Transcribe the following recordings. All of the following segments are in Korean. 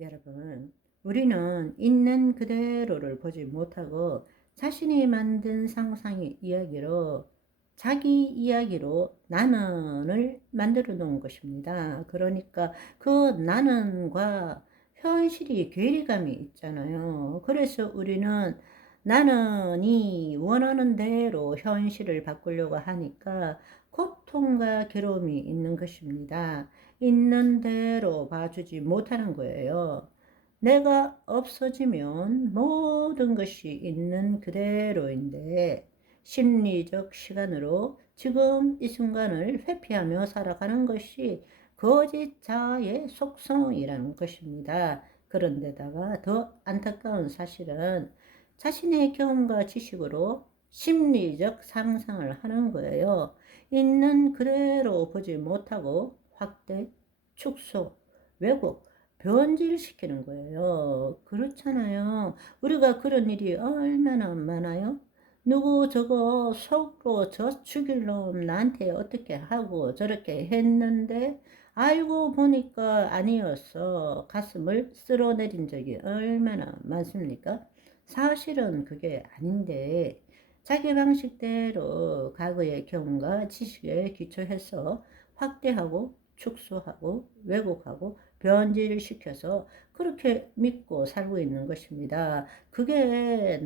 여러분, 우리는 있는 그대로를 보지 못하고 자신이 만든 상상의 이야기로 자기 이야기로 나는을 만들어 놓은 것입니다. 그러니까 그 나는과 현실이 괴리감이 있잖아요. 그래서 우리는 나는이 원하는 대로 현실을 바꾸려고 하니까 고통과 괴로움이 있는 것입니다. 있는 대로 봐주지 못하는 거예요. 내가 없어지면 모든 것이 있는 그대로인데 심리적 시간으로 지금 이 순간을 회피하며 살아가는 것이 거짓 자아의 속성이라는 것입니다. 그런데다가 더 안타까운 사실은 자신의 경험과 지식으로 심리적 상상을 하는 거예요. 있는 그대로 보지 못하고 확대, 축소, 왜곡, 변질시키는 거예요. 그렇잖아요. 우리가 그런 일이 얼마나 많아요? 누구 저거 속으로 저 죽일 놈 나한테 어떻게 하고 저렇게 했는데 알고 보니까 아니었어. 가슴을 쓸어내린 적이 얼마나 많습니까? 사실은 그게 아닌데 자기 방식대로 과거의 경험과 지식에 기초해서 확대하고 축소하고 왜곡하고 변질을 시켜서 그렇게 믿고 살고 있는 것입니다. 그게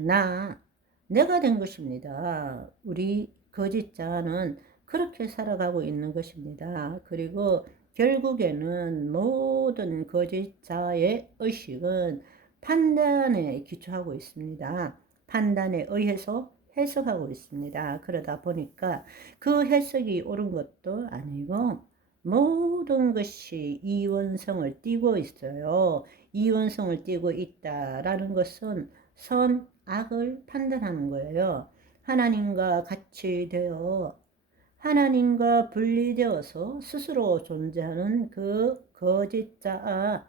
내가 된 것입니다. 우리 거짓자는 그렇게 살아가고 있는 것입니다. 그리고 결국에는 모든 거짓자의 의식은 판단에 기초하고 있습니다. 판단에 의해서 해석하고 있습니다. 그러다 보니까 그 해석이 옳은 것도 아니고 모든 것이 이원성을 띠고 있어요. 이원성을 띠고 있다라는 것은 선, 악을 판단하는 거예요. 하나님과 같이 되어 하나님과 분리되어서 스스로 존재하는 그 거짓자,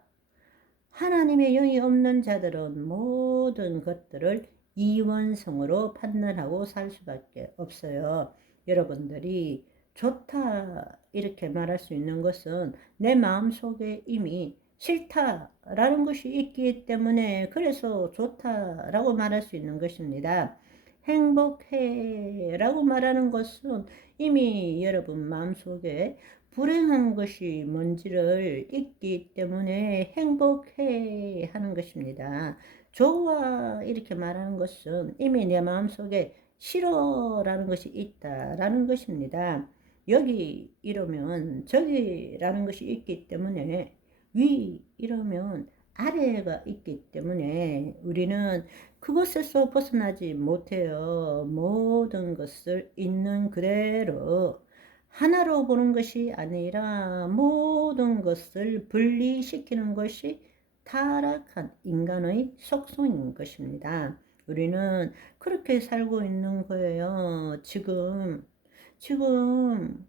하나님의 영이 없는 자들은 모든 것들을 이원성으로 판단하고 살 수밖에 없어요. 여러분들이 좋다 이렇게 말할 수 있는 것은 내 마음속에 이미 싫다라는 것이 있기 때문에 그래서 좋다라고 말할 수 있는 것입니다. 행복해 라고 말하는 것은 이미 여러분 마음속에 불행한 것이 뭔지를 잊기 때문에 행복해 하는 것입니다. 좋아 이렇게 말하는 것은 이미 내 마음속에 싫어라는 것이 있다라는 것입니다. 여기 이러면 저기라는 것이 있기 때문에 위 이러면 아래가 있기 때문에 우리는 그것에서 벗어나지 못해요. 모든 것을 있는 그대로 하나로 보는 것이 아니라 모든 것을 분리시키는 것이 타락한 인간의 속성인 것입니다. 우리는 그렇게 살고 있는 거예요. 지금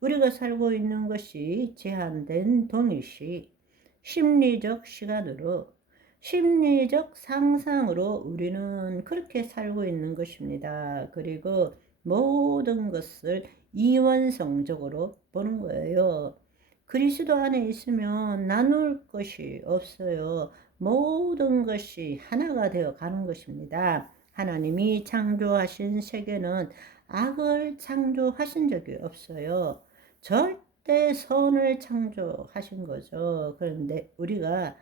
우리가 살고 있는 것이 제한된 동일시 심리적 시간으로 심리적 상상으로 우리는 그렇게 살고 있는 것입니다. 그리고 모든 것을 이원성적으로 보는 거예요. 그리스도 안에 있으면 나눌 것이 없어요. 모든 것이 하나가 되어 가는 것입니다. 하나님이 창조하신 세계는 악을 창조하신 적이 없어요. 절대 선을 창조하신 거죠. 그런데 우리가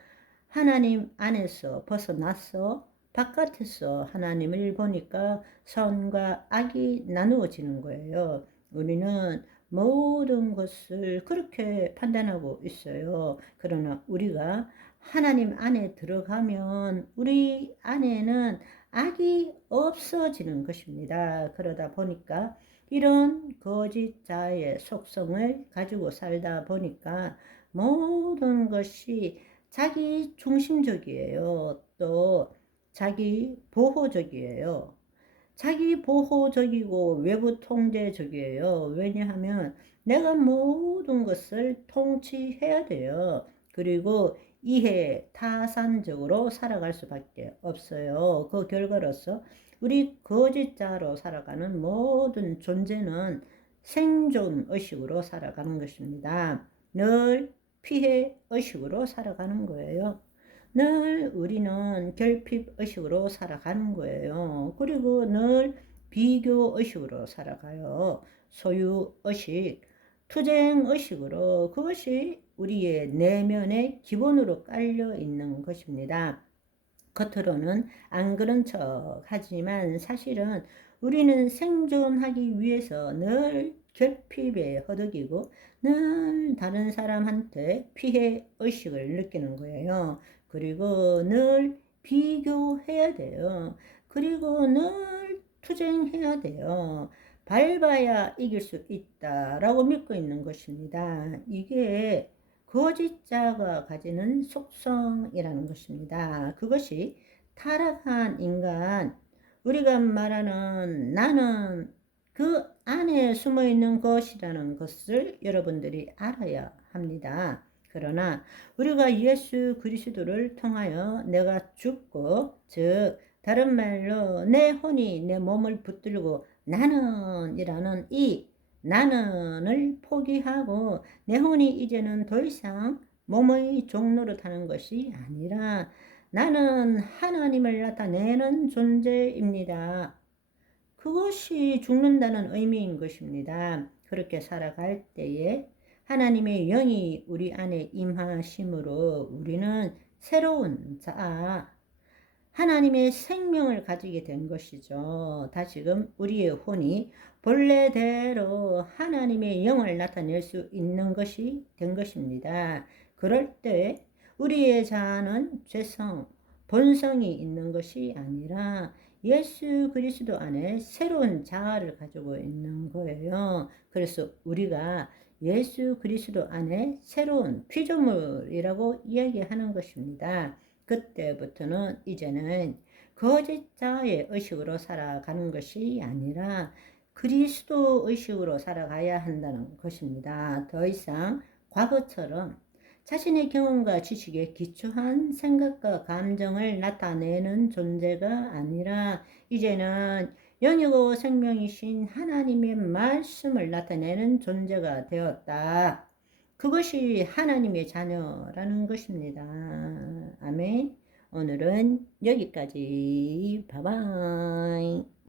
하나님 안에서 벗어났어. 바깥에서 하나님을 보니까 선과 악이 나누어지는 거예요. 우리는 모든 것을 그렇게 판단하고 있어요. 그러나 우리가 하나님 안에 들어가면 우리 안에는 악이 없어지는 것입니다. 그러다 보니까 이런 거짓자의 속성을 가지고 살다 보니까 모든 것이 자기 중심적이에요. 또 자기 보호적이에요. 자기 보호적이고 외부 통제적이에요. 왜냐하면 내가 모든 것을 통치해야 돼요. 그리고 이해 타산적으로 살아갈 수밖에 없어요. 그 결과로서 우리 거짓자로 살아가는 모든 존재는 생존 의식으로 살아가는 것입니다. 늘 피해 의식으로 살아가는 거예요. 늘 우리는 결핍의식으로 살아가는 거예요. 그리고 늘 비교의식으로 살아가요. 소유의식, 투쟁의식으로 그것이 우리의 내면의 기본으로 깔려 있는 것입니다. 겉으로는 안 그런 척 하지만 사실은 우리는 생존하기 위해서 늘 결핍에 허덕이고 늘 다른 사람한테 피해 의식을 느끼는 거예요. 그리고 늘 비교해야 돼요. 그리고 늘 투쟁해야 돼요. 밟아야 이길 수 있다라고 믿고 있는 것입니다. 이게 거짓자가 가지는 속성이라는 것입니다. 그것이 타락한 인간, 우리가 말하는 나는 그 안에 숨어 있는 것이라는 것을 여러분들이 알아야 합니다. 그러나 우리가 예수 그리스도를 통하여 내가 죽고, 즉 다른 말로 내 혼이 내 몸을 붙들고 나는 이라는 이 나는을 포기하고 내 혼이 이제는 더 이상 몸의 종로로 타는 것이 아니라 나는 하나님을 나타내는 존재입니다. 그것이 죽는다는 의미인 것입니다. 그렇게 살아갈 때에 하나님의 영이 우리 안에 임하심으로 우리는 새로운 자, 하나님의 생명을 가지게 된 것이죠. 다시금 우리의 혼이 본래대로 하나님의 영을 나타낼 수 있는 것이 된 것입니다. 그럴 때 우리의 자아는 죄성, 본성이 있는 것이 아니라 예수 그리스도 안에 새로운 자아를 가지고 있는 거예요. 그래서 우리가 예수 그리스도 안에 새로운 피조물이라고 이야기하는 것입니다. 그때부터는 이제는 거짓자의 의식으로 살아가는 것이 아니라 그리스도 의식으로 살아가야 한다는 것입니다. 더 이상 과거처럼 자신의 경험과 지식에 기초한 생각과 감정을 나타내는 존재가 아니라 이제는 영이고 생명이신 하나님의 말씀을 나타내는 존재가 되었다. 그것이 하나님의 자녀라는 것입니다. 아멘. 오늘은 여기까지. 바이바이.